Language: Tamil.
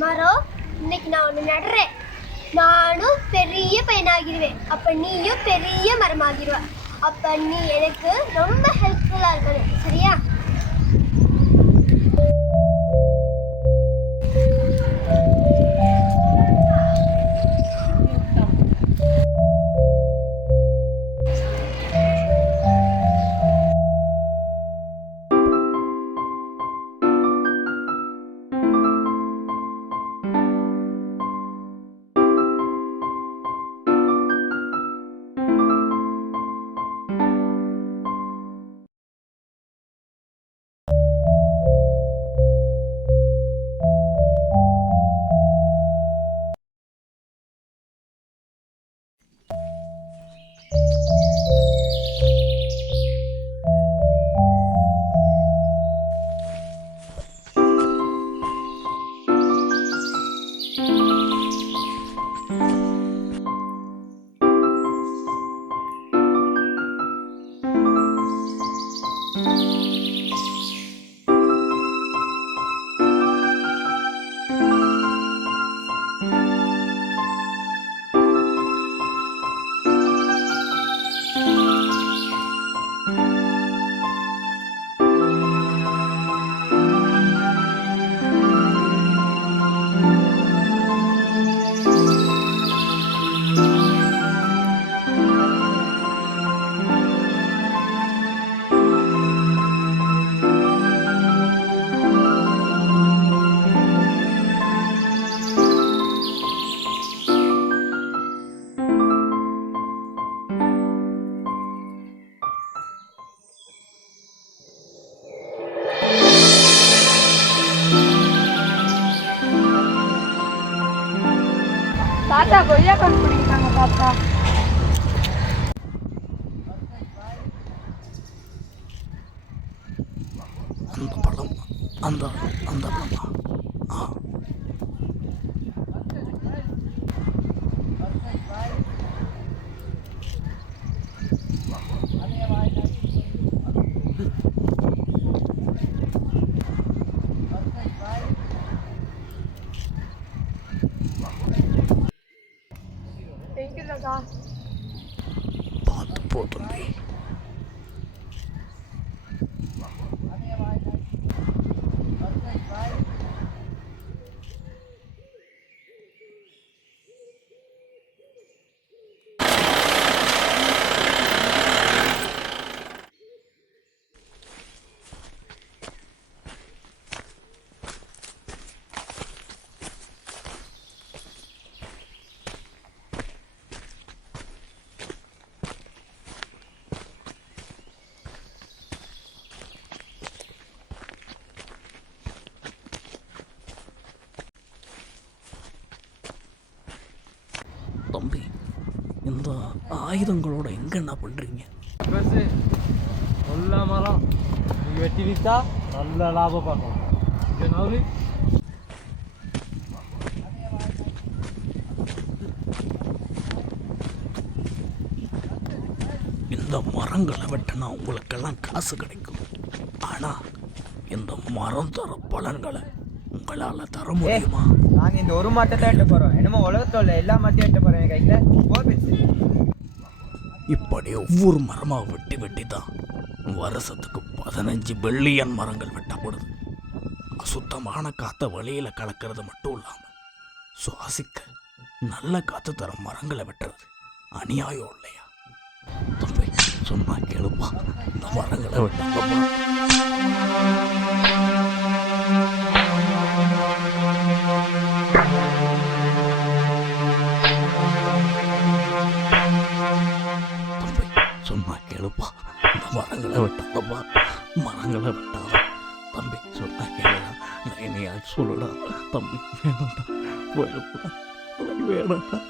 மரம், இன்னைக்கு நான் ஒன்று நடுறேன். நானும் பெரிய பையனாகிடுவேன். அப்போ நீயும் பெரிய மரமாகிடுவ. அப்போ நீ எனக்கு ரொம்ப ஹெல்ப்ஃபுல்லாக இருக்கணும், சரியா? தாத்தா கொய்யா கண் பிடிக்கிறாங்க தாத்தா. அந்த பழம் அந்த அந்த பழமா? பார்த்து போ தம்பி. தம்பி, இந்த ஆயுதங்களோட எங்க என்ன பண்றீங்க? நல்ல மரம் வெட்டி வித்தா நல்ல லாபம் பார்க்கலாம். இந்த மரங்களை வெட்டினா உங்களுக்கெல்லாம் காசு கிடைக்கும். ஆனா இந்த மரம் தர பலன்களை உங்களால தர முடியுமா? நாங்க இந்த ஒரு மரத்தை தான் எட்ட போறோம். என்னமோ உலகத்தோட எல்லா மரத்தையும் எட்ட போறோம். என் கையில போச்சு. இப்படி ஒவ்வொரு மரமா வெட்டி வெட்டி தான் வருஷத்துக்கு 15 பில்லியன் மரங்கள் வெட்டப்படுது. அசுத்தமான காத்த வழியில கலக்கிறது மட்டும் இல்லாம சுவாசிக்க நல்ல காத்து தர மரங்களை வெட்டுறது அநியாயம் இல்லையா? தம்பி, சொன்னா கேளுப்பா, இந்த மரங்களை வெட்டப்பா. சொன்னா கேளுப்பா, இந்த மரங்களை வெட்டாதப்பா, மரங்களை வெட்டாத. தம்பி, சொன்னா கேளுடா, நான் என்னையா சொல்லுடா. தம்பி வேணாண்டா, வேணாண்டா.